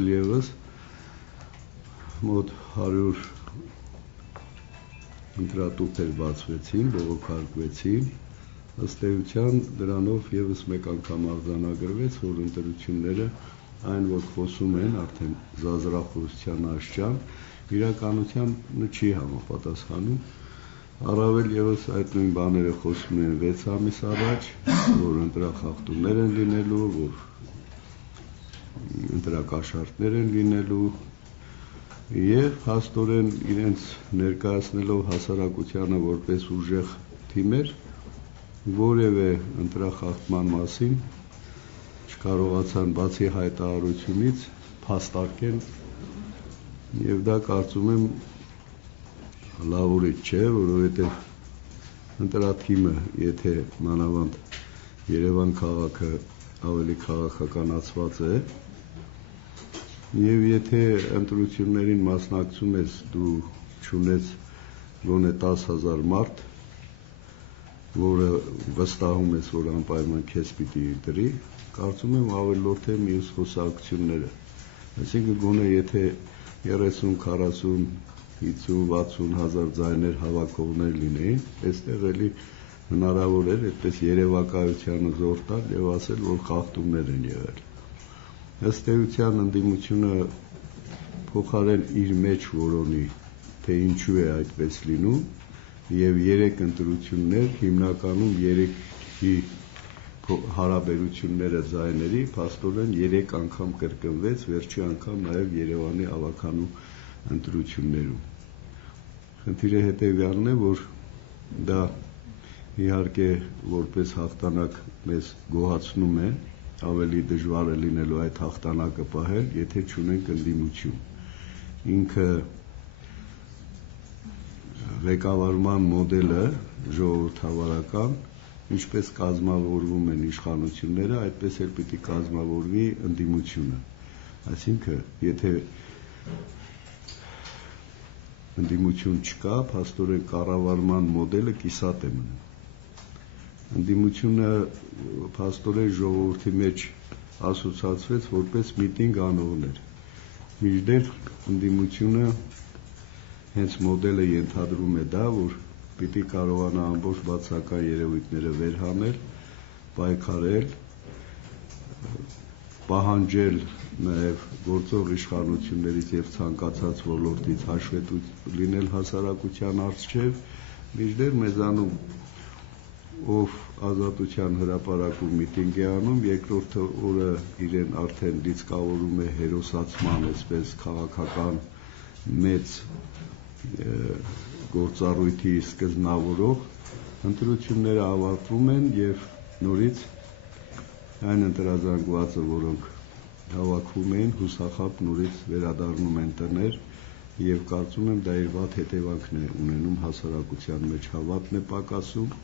Եվս մոտ 100 ընտրատուփեր բացվեցին, բողոքարկվեցին, ըստ էության դրանով եւս մեկ անգամ արձանագրվեց, որ ընտրությունները այն որ խոսում են արդեն զազրախորության աշճան, իրականությանը չի համապատասխանում, առավել եւս այդ նույն բաները խոսում են 6 ամիս առաջ, որ ընտրախախտումներ են լինելու, որ ընտրակաշառքներ են լինելու եւ հաստորեն իրենց ներկայացնելով հասարակությանը որպես ուժեղ թիմեր որևէ ընտրախախտման մասին չկարողացան բացի հայտարարությունից փաստարկեն եւ դա կարծում եմ լավուրից չէ, որովհետեւ ընտրաթիմը եթե մանավանդ Երևան քաղաքը ավելի քաղաքականացված է եւ եթե ընտրություններին մասնակցում ես դու ճունես գոնե 10000 մարդ որը վստահում ես որ անպայման քեզ պիտի ընտրի կարծում եմ ավելորդ է մյուս խոսակցությունները այսինքն գոնե եթե 30 40 50 60 հազար ձայներ հավաքողներ լինեին այստեղ էլի հնարավոր էր այդպես երևակայությանը զոր տալ եւ ասել որ խախտումներ են եղել ըստ էության ընդդիմությունը փոխարեն իր մեջ որոնի թե ինչու է այդպես լինում եւ 3 ընտրություններ հիմնականում 3-ի հարաբերությունները ձայների փաստորեն 3 անգամ կրկնվեց վերջի անգամ նաեւ Երևանի ավականու ընտրություններում խնդիրը հետեւյալն է որ դա իհարկե որպես հաղթանակ մեզ գոհացնում է ավելի դժվար է լինելու այդ հաղթանակը պահել, եթե չունենք ընդդիմություն։ Ինքը ղեկավարման մոդելը ժողովրդավարական, ինչպես կազմավորվում են իշխանությունները, այդպես էլ պիտի կազմավորվի ընդդիմությունը։ Այսինքն, եթե ընդդիմություն չկա, փաստորեն կառավարման մոդելը կիսատ է մնում։ Ընդդիմությունը փաստորեն ժողովրդի մեջ ասոցացվեց որպես միտինգ անողներ։ Մինչդեռ ընդդիմությունը հենց մոդելը ենթադրում է դա, որ պիտի կարողանա ամբողջ բացական երևույթները վերհանել, պայքարել, պահանջել նաև գործող իշխանություններից եւ ցանկացած ոլորտից հաշվետու լինել հասարակության առջև, մինչդեռ մեզանում ով ազատության հրապարակում միտինգ է անում, երկրորդ օրը իրեն արդեն լիցքավորում է հերոսացման, այսպես քաղաքական մեծ գործառույթի սկզբնավորող, ընտրությունները ավարտվում են եւ նորից այն ընտրազանգվածը, որոնք հավաքվում էին, հուսախաբ նորից վերադառնում են տներ եւ կարծում եմ դա իր վատ հետևանքն է ունենում հասարակության մեջ հավատն է պակասում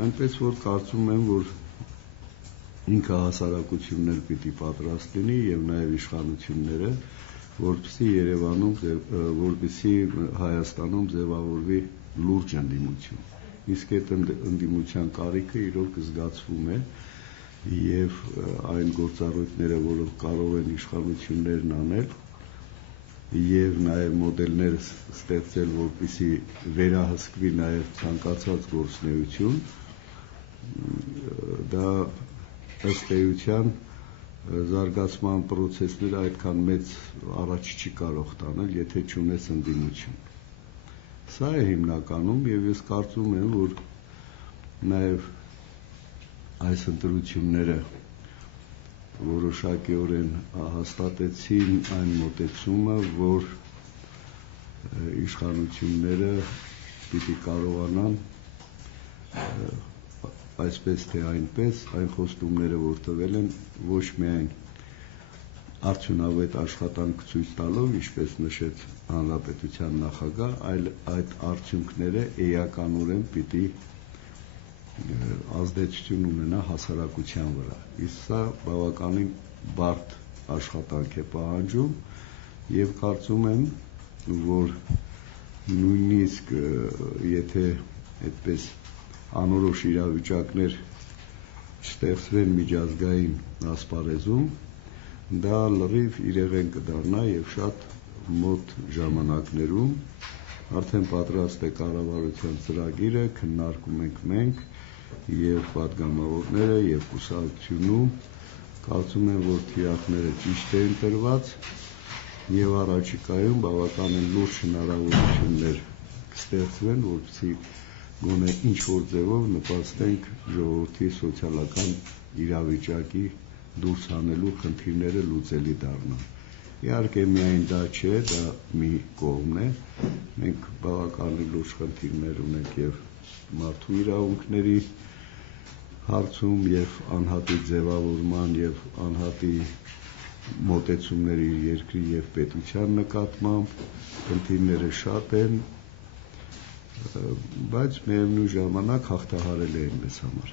այնպես որ կարծում եմ որ ինքը հասարակությունն էլ պիտի պատրաստ լինի եւ նաեւ իշխանությունները որպեսզի Երևանում որպեսզի Հայաստանում ձևավորվի լուրջ ընդդիմություն իսկ այդ ընդդիմության կարիքը իրոք զգացվում է եւ այն գործառույթները որոնք կարող են իշխանություններն անել եւ նաեւ մոդելներ ստեղծել որպեսզի վերահսկվի նաեւ ցանկացած գործունեություն դա ըստ էության զարգացման process-ները այդքան մեծ առաջ չի կարող տանել, եթե չունես ընդդիմություն։ Սա է հիմնականում եւ ես կարծում եմ, որ նաեւ այս ընտրությունները որոշակիորեն հաստատեցին այն մոտեցումը, որ իշխանությունները պիտի կարողանան այսպես թե այնպես այն խոստումները որ տվել են ոչ միայն արդյունավետ աշխատանք ցույց տալով ինչպես նշեց հանրապետության նախագահ այլ այդ արդյունքները էականորեն պիտի ազդեցություն ունենա հասարակության վրա իսկ սա բավականին բարդ աշխատանք է պահանջում եւ կարծում եմ որ նույնիսկ եթե այդպես անորոշ իրավիճակներ չստեղծվեն միջազգային ասպարեզում, դա լրիվ իրեղեն կդառնա եւ շատ մոտ ժամանակներում արդեն պատրաստ է կառավարության ծրագիրը, քննարկում ենք մենք եւ պատգամավորները եւ կուսակցությունում, կարծում եմ, որ թիրախները ճիշտ են տրված եւ առաջիկայում բավականին լուրջ հնարավորություններ կստեղծվեն, որպեսզի գոնե ինչ-որ ձևով նպաստենք ժողովրդի սոցիալական իրավիճակի դուրս հանելու խնդիրները լուծելի դառնան։ Իհարկե միայն դա չէ, դա մի կողմն է, մենք բավականին լուրջ խնդիրներ ունենք եւ մարդու իրավունքների հարցում եւ անհատի ձևավորման եւ անհատի մոտեցումների երկրի եւ պետության նկատմամբ խնդիրները շատ են, բայց միևնույն ժամանակ հաղթահարելի են մեզ համար։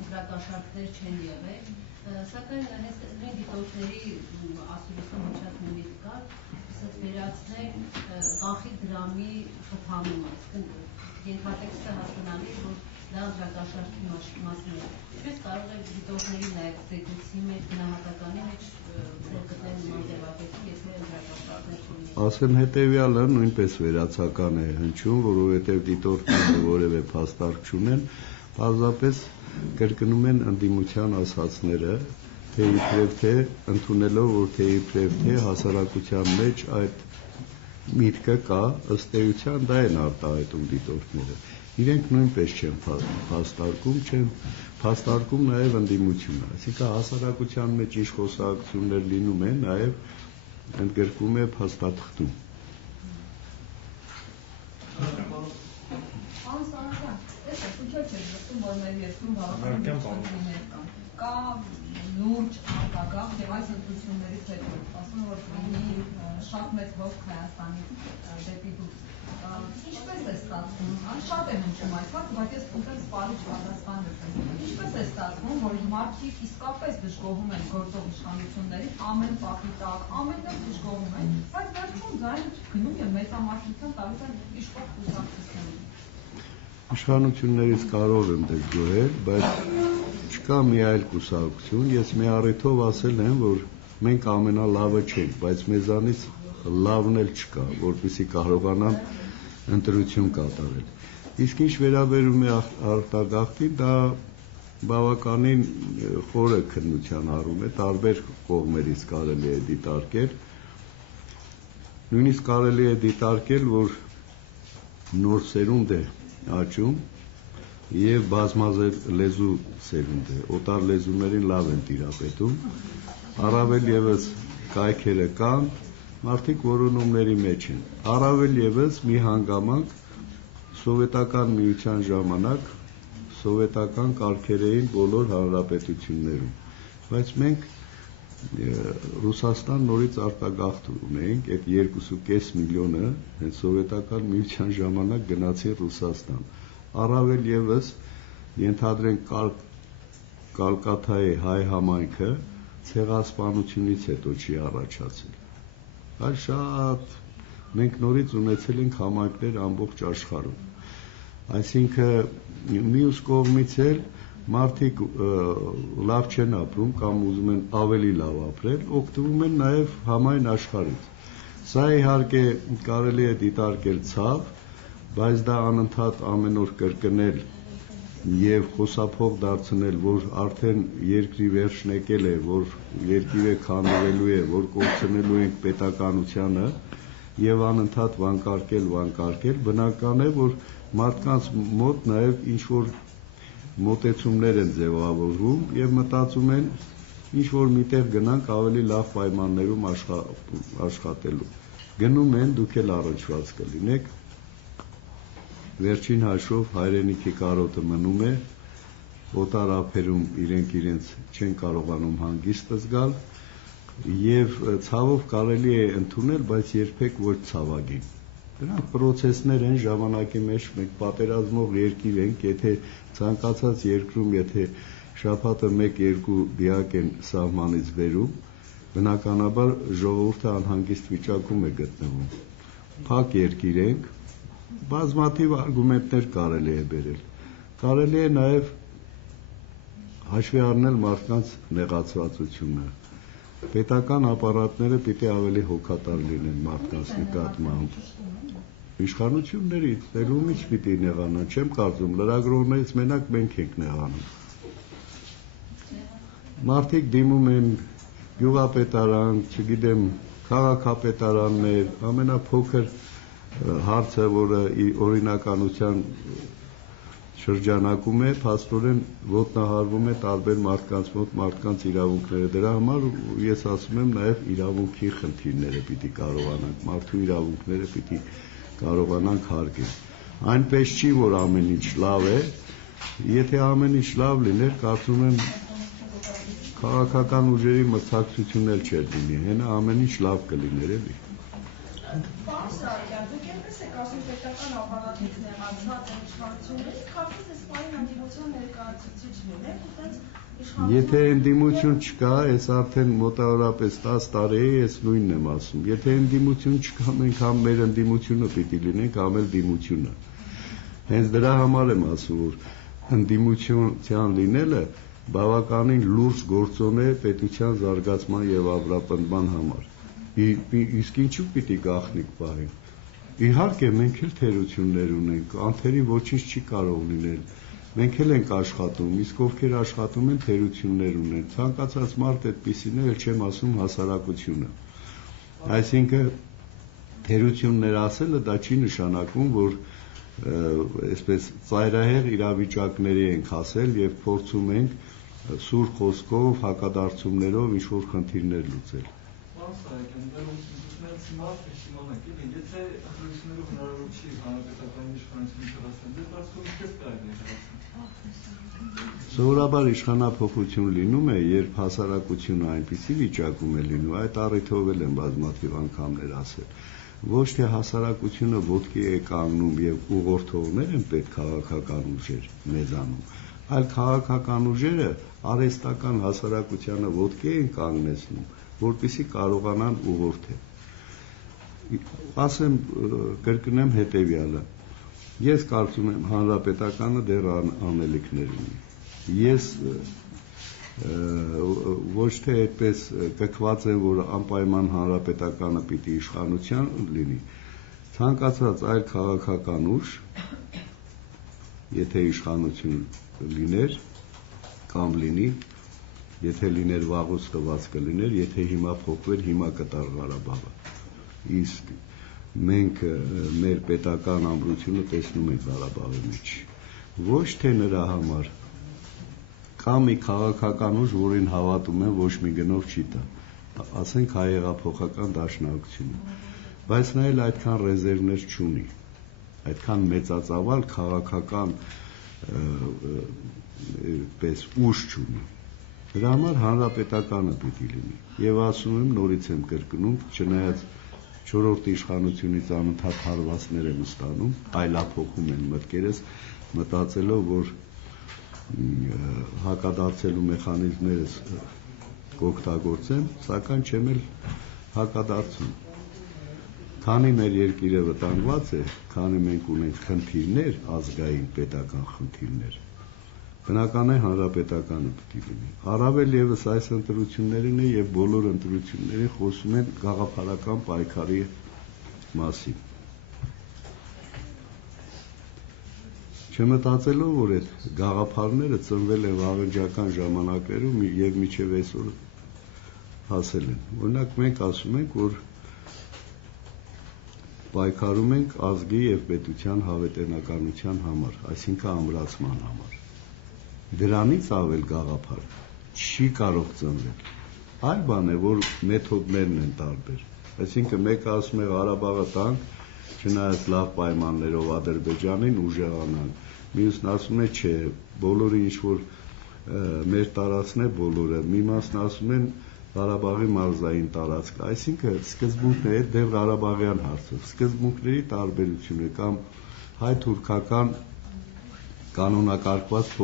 Ուղղակաշարքներ չեն եղել, սակայն նույն դիտորդների ասուլիսում հնչած նույնիսկ կար, ասած վերացնել կանխիկ դրամի խթանումը, ենթատեքստը հասկանալի, որ դա ուղղակաշարքի մասին է։ Ինչպես կարող է դիտորդների նաև զեկույցի մեջ, գնահատականի մեջ գտնել նման ձևակերպում, եթե ուղղակաշարքներ չունի։ Ասեն հետևյալը նույնպես վերացական է հնչում, որովհետև դիտորդները որևէ փաստարկ չունեն, պարզապես կրկնում են ընդդիմության ասածները, թե իբրև թե ընդունելով, որ թե իբրև թե հասարակության մեջ այդ միտքը կա, ըստ էության դա են արտահայտում դիտորդները։ Իրենք նույնպես չեն փաստարկում, չեն փաստարկում նաև ընդդիմությունը, այսինքն հասարակության մեջ ինչ խոսակցություններ լինում են, նաև ընդգրկում է փաստաթղթում։ Կա լուրջ արտագաղթ եւ այս ընտրություններից հետո ասում որ լինի շատ մեծ ողջ Հայաստանի դեպի դուրս։ Ինչպես է ստացվում, շատ է հնչում այս հարցը, բայց ես ուզում սպառիչ պատասխան լսել։ Ինչպես է ստացվում, որ մարդիկ իսկապես դժգոհում են գործող իշխանություններից, ամեն պահի տակ, ամենտեղ դժգոհում են, բայց վերջում ձայնը գնում եւ մեծամասնության տալիս են իշխող կուսակցություններին։ Իշխանություններից կարող եմ դժգոհել, բայց չկա մի այլ կուսակցություն, ես մի առիթով ասել եմ, որ մենք ամենալավը չենք, բայց մեզանից լավն էլ չկա, որպեսզի կարողանան ընտրություն կատարել։ Իսկ ինչ վերաբերում է արտագաղթին, դա բավականին խորը քննության առում է, տարբեր կողմերից կարելի է դիտարկել, նույնիսկ կարելի է դիտարկել, որ նոր սերունդ է աճում եւ բազմալեզու սերունդ է, օտար լեզուներին լավ են տիրապետում, առավել եւս կայքերը կան, մարդիկ որոնումների մեջ են, առավել եւս մի հանգամանք սովետական միության ժամանակ սովետական կարգեր էին բոլոր հանրապետություններում, բայց մենք Ռուսաստան նորից արտագաղթ ունենք, այդ 2.5 միլիոնը հենց սովետական միության ժամանակ գնացին Ռուսաստան, առավել եւս ենթադրենք Կալկաթայի հայ համայնքը ցեղասպանությունից հետո չի առաջացել, այլ շատ մենք նորից ունեցել ենք համայնքներ ամբողջ աշխարհում, այսինքն մյուս կողմից էլ մարդիկ լավ չեն ապրում կամ ուզում են ավելի լավ ապրել, օգտվում են նաև համայն աշխարհից։ Սա իհարկե կարելի է դիտարկել ցավ, բայց դա անընդհատ ամեն օր կրկնել եւ խոսափող դարձնել, որ արդեն երկրի վերջն եկել է, որ երկիրը քանդվելու է, որ կորցնելու ենք պետականությունը եւ անընդհատ վանկարկել, բնական է, որ մարդկանց մոտ նաև ինչ որ մոտեցումներ են ձևավորվում եւ մտածում են ինչ որ միտեղ գնանք ավելի լավ պայմաններում աշխատելու։ Գնում են, դուք էլ առնչված կլինեք։ Վերջին հաշվով հայրենիքի կարոտը մնում է, օտար ափերում իրենց չեն կարողանում հանգիստ զգալ եւ ցավով կարելի է ընդունել, բայց երբեք ոչ ցավագին։ Դրանք պրոցեսներ են ժամանակի մեջ, մենք պատերազմող երկիր ենք, եթե ցանկացած երկրում, եթե շաբաթը 1-2 դիակ են սահմանից վերում, բնականաբար ժողովուրդը անհանգիստ վիճակում է գտնվում։ Փակ երկիր ենք, բազմաթիվ արգումենտներ կարելի է բերել։ Կարելի է նաև հաշվի առնել մարդկանց նեղացվածությունը։ Պետական ապարատները պիտի ավելի հոգատար լինեն մարդկանց նկատմամբ։ Իշխանությունների ելումից պիտի նեղանան, չեմ կարծում, լրագրողներից մենակ մենք ենք նեղանում։ Մարդիկ դիմում են գյուղապետարան, չգիտեմ, քաղաքապետարաններ, ամենափոքր հարցը, որը օրինականության շրջանակում է, փաստորեն ոտնահարվում է տարբեր մարդկանց մոտ մարդկանց իրավունքները։ Դրա համար ես ասում եմ նաև իրավունքի խնդիրները պիտի կարողանանք, մարդու իրավունքները պիտի կարողանանք հարգել։ Այնպես չի, որ ամեն ինչ լավ է, եթե ամեն ինչ լավ լիներ, կարծում եմ քաղաքական ուժերի մրցակցություն էլ չէր լինի, հենա ամեն ինչ լավ կլիներ էլի։ Պարոն Սահակյան, դուք այնպես եք ասում պետական ապարատից նեղացած են իշխանություններից, կարծես այս պահին ընդդիմության ներկայացուցիչ լինեք, ու տենց իշխանություն։ Եթե ընդդիմություն չկա, ես արդեն մոտավորապես 10 տարի է, ես նույնն եմ ասում։ Եթե ընդդիմություն չկա, մենք համ մեր ընդդիմությունը պիտի լինենք, համ էլ դիմությունը։ Հենց դրա համար եմ ասում, որ ընդդիմության լինելը բավականին լուրջ գործոն է պետության զարգացման եւ ապրապնդման համար։ Իսկ ինչու պիտի գաղտնիք պահենք։ Իհարկե մենք էլ թերություններ ունենք, անթերի ոչինչ չի կարող լինել։ Մենք էլ ենք աշխատում, իսկ ովքեր աշխատում են թերություններ ունեն։ Ցանկացած մարդ այդպիսին է, էլ չեմ ասում հասարակությունը։ Այսինքն թերություններ ասելը դա չի նշանակում, որ այսպես ծայրահեղ իրավիճակների ենք հասել եւ փորձում ենք սուր խոսքով, հակադարձումներով ինչ-որ խնդիրներ լուծել։ Եթե ընտրություններով հնարավոր չի հանրապետական իշխանությունը չհասնել, դες բարձրում ինչպես կարելի է հասնել։ Սովորաբար իշխանափոխություն լինում է, երբ հասարակությունը այնպիսի վիճակում է լինում, այդ առիթով էլ են բազմաթիվ անգամներ ասել, ոչ թե հասարակությունը ոտքի է կանգնում եւ ուղղորդողներ են պետք քաղաքական ուժեր մեզանում, այլ քաղաքական ուժերը արհեստական հասարակությանը ոտքի են կանգնեցնում, որպեսզի կարողանան ուղղորդել։ Ասեմ, կրկնեմ հետևյալը։ Ես կարծում եմ հանրապետականը դեռ անելիքներ ունի։ Ես ոչ թե այդպես կքված եմ, որ անպայման հանրապետականը պիտի իշխանության լինի։ Ցանկացած այլ քաղաքական ուժ, եթե իշխանություն լիներ կամ լինի, եթե լիներ վաղուց տված կլիներ, եթե հիմա փոխվեր, հիմա կտար Ղարաբաղը։ Իսկ մենք մեր պետական ամրությունը տեսնում ենք Ղարաբաղի մեջ։ Ոչ թե նրա համար կա մի քաղաքական ուժ, որին հավատում են, ոչ մի գնով չի տա, ասենք հայեղափոխական դաշնակցությունը, բայց նա էլ այդքան ռեզերվներ չունի, այդքան մեծածավալ քաղաքական պես ուժ չունի։ Դրա համար հանրապետականը պիտի լինի։ Եվ ասում եմ, նորից եմ կրկնում, չնայած 4-րդ իշխանությունից անընդհատ հարվածներ եմ ստանում, այլափոխում են մտքերս, մտածելով, որ հակադարձելու մեխանիզմներս կօգտագործեմ, սակայն չեմ էլ հակադարձում։ Քանի մեր երկիրը վտանգված է, քանի մենք ունենք խնդիրներ, ազգային պետական խնդիրներ, բնական է հանրապետականը պիտի լինի։ Առավել եւս այս ընտրություններին եւ բոլոր ընտրություններին խոսում են գաղափարական պայքարի մասին։ Չմտածելով, որ այդ գաղափարները ծնվել են վաղնջական ժամանակներում եւ մինչեւ այսօր հասել են։ Օրինակ մենք ասում ենք, որ պայքարում ենք ազգի եւ պետության հավետենականության համար, այսինքն ամրացման համար։ Դրանից ավել գաղափար չի կարող ծնվել։ Այլ բան է, որ մեթոդներն են տարբեր։ Այսինքն մեկը ասում է Ղարաբաղը տանք, չնայած լավ պայմաններով Ադրբեջանին ուժեղանանք։ Մյուսն ասում է չէ, բոլորը ինչ որ մեր տարածքն է բոլորը, մի մասն ասում են Ղարաբաղի մարզային տարածք, այսինքն սկզբունքն է դեռ Ղարաբաղյան հարցը, սկզբունքների տարբերություն է կամ հայ-թուրքական կանոնակարգված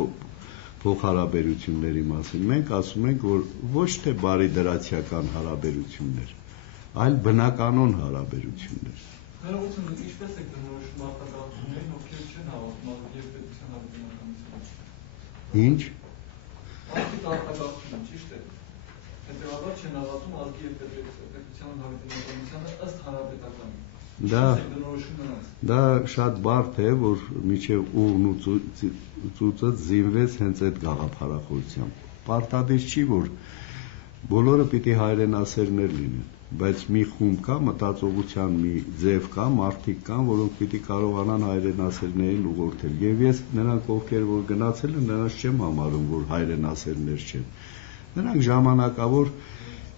փոխհարաբերությունների մասին, մենք ասում ենք, որ ոչ թե բարի դրացիական հարաբերություններ, այլ բնականոն հարաբերություններ։ Ներողություն, ինչպես եք դնորոշում արտագաղթություններին, ովքեր չեն հավատում ազգի և պետության հավիտենականությանը։ Ինչ։ Մարդիկ արտագաղթում, ճիշտ է։ Հետևաբար չեն հավատում ազգի և պետության հավիտենականությանը ըստ հանրապետականի։ Դա շատ բարդ է, որ միջև ուղն ու ծուծը զինվեց հենց այդ գաղափարախոսությամբ։ Պարտադիր չի, որ բոլորը պիտի հայրենասերներ լինեն, բայց մի խումբ կա, մտածողության մի ձև կա, մարդիկ կան, որոնք պիտի կարողանան հայրենասերներին ուղղորդել։ Եվ ես նրանք, ովքեր որ գնացել են, նրանց չեմ համարում, որ հայրենասերներ չեն։ Նրանք ժամանակավոր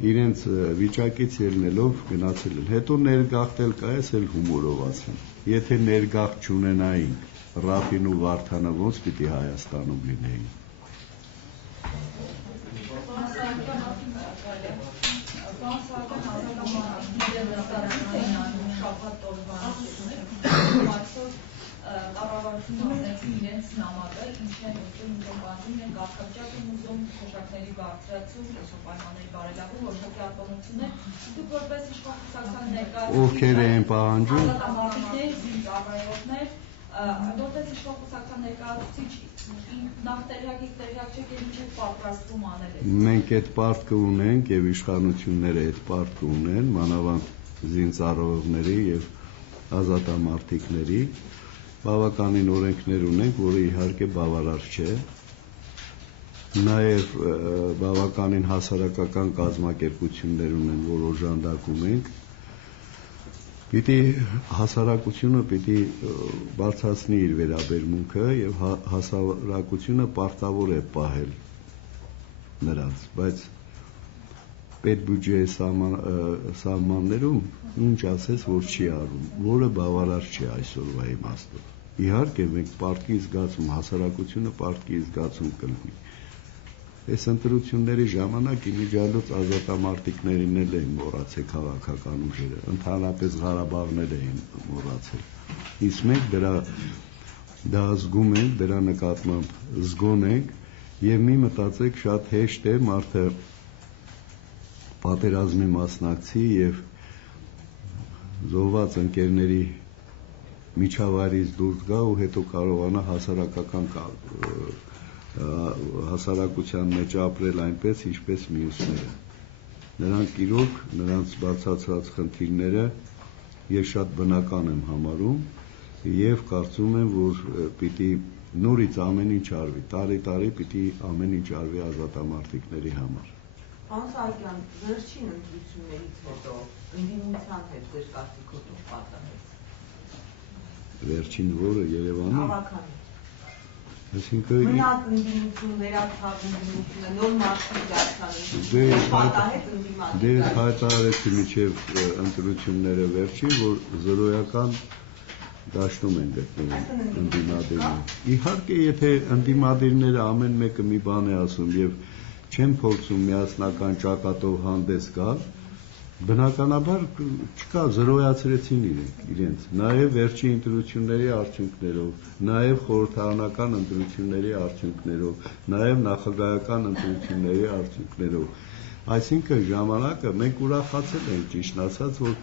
իրենց վիճակից ելնելով գնացել են։ Հետո ներգաղթել կա, ես էլ հումորով ասեմ։ Եթե ներգաղթ չունենայինք, Ռաֆին ու Վարդանը ոնց պիտի Հայաստանում լինեին։ Կառավարությունը ունեցին իրենց նամակը, ինչն է հոսում կոմպանիին են կարգավիճակում ուզում քոշակների բարձրացում, պայմանների բարելավում, որոշակի ատոնություններ, դուք որպես իշխանության ներկայացուցիչ ովքեր են պահանջում, ազատամարտիկներ, զինծառայողներ, որպես իշխանության ներկայացուցիչ նախ տեղյակ չեք եւ ինչ եք պատրաստվում անել։ Մենք այդ պարտքը ունենք եւ իշխանությունները այդ պարտքը ունեն, մանավանդ զինծառայողների եւ ազատամարտիկների բավականին օրենքներ ունենք, որը իհարկե բավարար չէ։ Նաև բավականին հասարակական կազմակերպություններ ունեն, որ օժանդակում ենք։ Պիտի հասարակությունը պիտի բարձրացնի իր վերաբերմունքը եւ հասարակությունը պարտավոր է պահել նրանց, բայց պետբյուջեի սահմաններում ինչ ասես, որ չի արվում, որը բավարար չի այսօրվա իմաստով։ Իհարկե մենք պարտքի զգացում, հասարակությունը պարտքի զգացում կլինի։ Այս ընտրությունների ժամանակ իմիջիալոց ազատամարտիկներին էլ էին մոռացել քաղաքական ուժերը, ընդհանրապես Ղարաբաղն էլ էին մոռացել։ Իսկ մենք դա զգում ենք, դրա նկատմամբ զգոն ենք եւ մի մտածեք, շատ հեշտ է մարդը պատերազմի մասնակցի եւ զոհված ընկերների միջավայրից դուրս գա ու հետո կարողանա հասարակության մեջ ապրել այնպես, ինչպես մյուսները։ Նրանք իրոք, նրանց բարձրացած խնդիրները ես շատ բնական եմ համարում եւ կարծում եմ, որ պիտի նորից ամեն ինչ արվի, տարի պիտի ամեն ինչ արվի ազատամարտիկների համար։ Պարոն Սահակյան, վերջին ընտրություններից հետո ընդդիմության հետ ձեր կարծիքով ինչ պատահեց։ Վերջին որը Երևանում։ Քաղաքային։ Այսինքն մնաց ընդդիմություն, վերացավ ընդդիմությունը, նոր մարդիկ դարձան ընդդիմություն։ Պատահեց ընդդիմադիր։ Դե հայտարարեցի միջև ընտրությունները վերջին, որ զրոյական դաշտում են գտնվում ընդդիմադիրները։ Իհարկե, եթե ընդդիմադիրները ամեն մեկը մի բան է ասում եւ չեն փորձում միասնական ճակատով հանդես գալ, բնականաբար չկա, զրոյացրեցին իրենց, նաև վերջի ընտրությունների արդյունքներով, նաև խորհրդարանական ընտրությունների արդյունքներով, նաև նախագահական ընտրությունների արդյունքներով։ Այսինքն ժամանակը մենք ուրախացել ենք, ճիշտ ասած, որ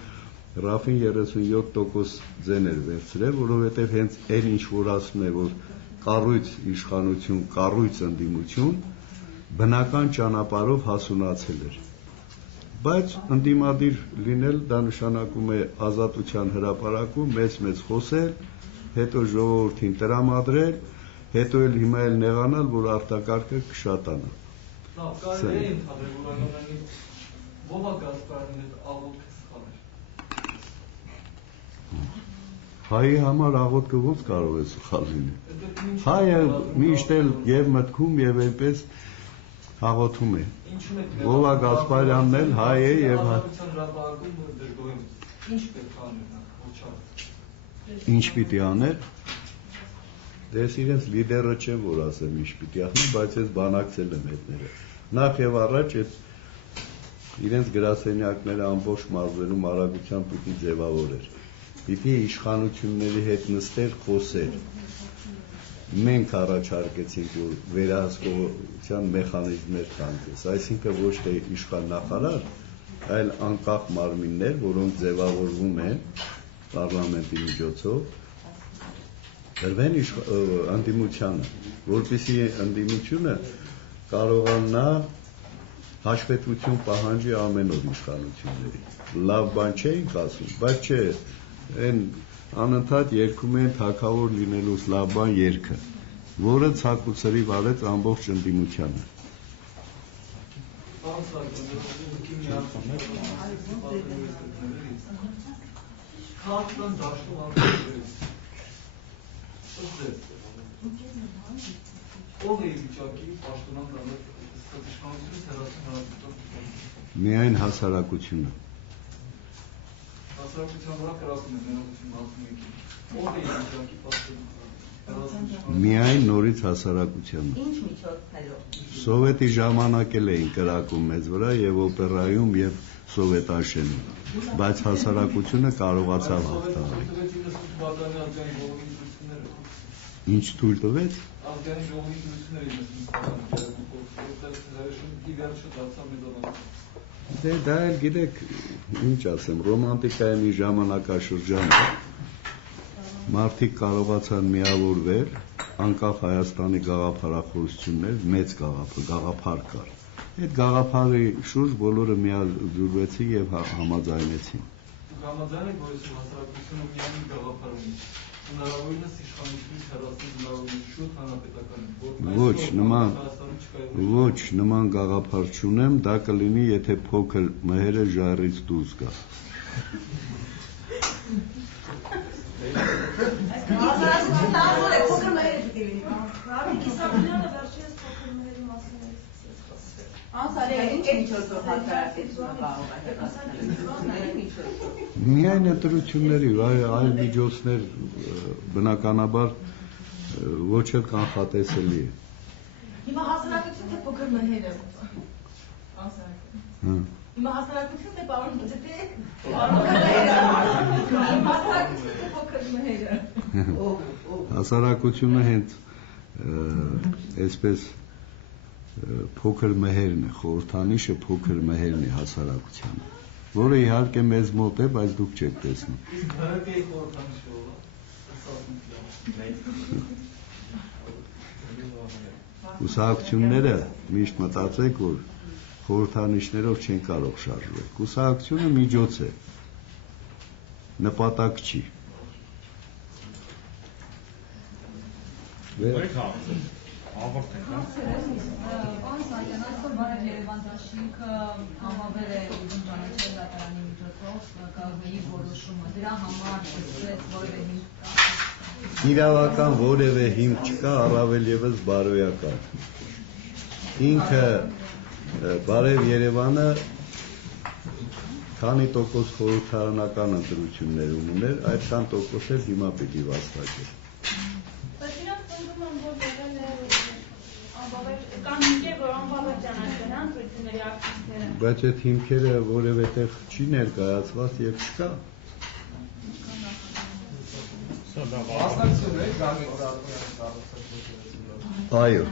Ռաֆին 37% ձեն էր վերցրել, որովհետև հենց այն ինչ որ ասում է, որ կառույց իշխանություն, կառույց ընդդիմություն բնական ճանապարհով հասունացել էր։ Բայց ընդդիմադիր լինել դա նշանակում է ազատության հրապարակում մեծ խոսել, հետո ժողովրդին տրամադրել, հետո էլ հիմա էլ նեղանալ, որ արտակարգը կշատանա։ Լավ, կարելի է ընդհանրել, որ այնուամենայնիվ Վովա Գասպարյանի հետ աղոթքը սխալ էր։ Հայի համար աղոթքը ո՞նց կարող է սխալ լինել։ Հայը միշտ էլ եւ մտքում եւ այնպես աղոթում է։ Վովա Գասպարյանն էլ հայ է եւ ինչ պիտի աներ։ Դες իրենց լիդերը չէ, որ ասեմ ինչ պիտի աներ, բայց ես բանակցել եմ հետները։ Նախ եւ առաջ այդ իրենց գրասենյակները ամբողջ մարզերում արագությամբ պիտի ձևավորեր։ Պիտի իշխանությունների հետ նստեր, խոսեր։ մենք առաջարկեցինք, որ վերահսկողության մեխանիզմներ կանգնես, այսինքն ոչ թե իշխան նախարար, այլ անկախ մարմիններ, որոնք ձևավորվում են պարլամենտի միջոցով, դրվեն ընդդիմությանը, որպեսզի ընդդիմությունը կարողանա հաշվետվություն պահանջի ամեն օր իշխանությունների։ Լավ բան չէինք ասում, բայց չէ, այն անընդհատ երգում են թագավոր լինելուց լավ բան երգը, որը ցակ ու ցրիվ արեց ամբողջ ընդդիմությանը։ Քաղաքական դաշտում անդրադարձ։ Ով է վիճակի պաշտոնան տանել իշխանությունից հեռացում հանրապետության։ Միայն հասարակությունը։ Հասարակության վրա կրակում է ներողություն ասում եք։ Ով է վիճակի պաշտոնան Միայն նորից հասարակությանը։ Ինչ միջոցներով։ Սովետի ժամանակ էլ էին կրակում մեզ վրա եւ օպերայում եւ սովետաշենում, բայց հասարակությունը կարողացավ հաղթահարել։ Ինչ թույլ տվեց։ Դա էլ գիտեք, ինչ ասեմ, ռոմանտիկայի մի ժամանակաշրջան է։ Մարդիկ կարողացան միավորվել, անկախ Հայաստանի գաղափարախոսություններ, մեծ գաղափար կար։ Այդ գաղափարի շուրջ բոլորը միաձուլվեցին եւ համաձայնեցին։ Համաձայն եք, որ հասարակությունը միայն գաղափար ունի։ Հնարավորինս իշխանությունից հեռացնել հնարավորինս շուտ հանրապետականին։ Ոչ, նման գաղափար չունեմ, դա կլինի, եթե փոքր մհերը ժայռից դուրս գա։ Միայն ընտրությունների, այլ միջոցներ բնականաբար ոչ էլ կանխատեսելի է։ Հիմա հասարակություն թե փոքր մհերը։ Հիմա հասարակություն թե պարոն Հասարակությունը հենց այսպես փոքր մհերն է, խորհրդանիշը փոքր մհերն է հասարակությանը, որը իհարկե մեզ մոտ է, բայց դուք չեք տեսնում։ Կուսակցությունները միշտ մտածեք, որ խորհրդանիշներով չեն կարող շարժվել։ Կուսակցությունը միջոց է, նպատակ չի։ Պարոն Սահակյան, այսօր Բարև Երևան դաշինքը համավեր է ուզում ճանաչել դատարանի միջոցով ԿՂՀ-ի որոշումը։ Դրա համար սկսեց որևէ հիմք կա։ Իրավական որևէ հիմք չկա, առավել ևս բարոյական։ Ինքը Բարև Երևանը քանի տոկոս խորհրդարանական ընտրություններ ուներ, այդքան տոկոս էլ հիմա պիտի վաստակել։ Բայց իրանք ծնվում են, որ եղել է կամ ինքեր, որ անբավար ճանաչել են ընտրությունների ակտիվները։ Բայց այդ հիմքերը որևէ տեղ չի ներկայացված եւ չկա։ Այո։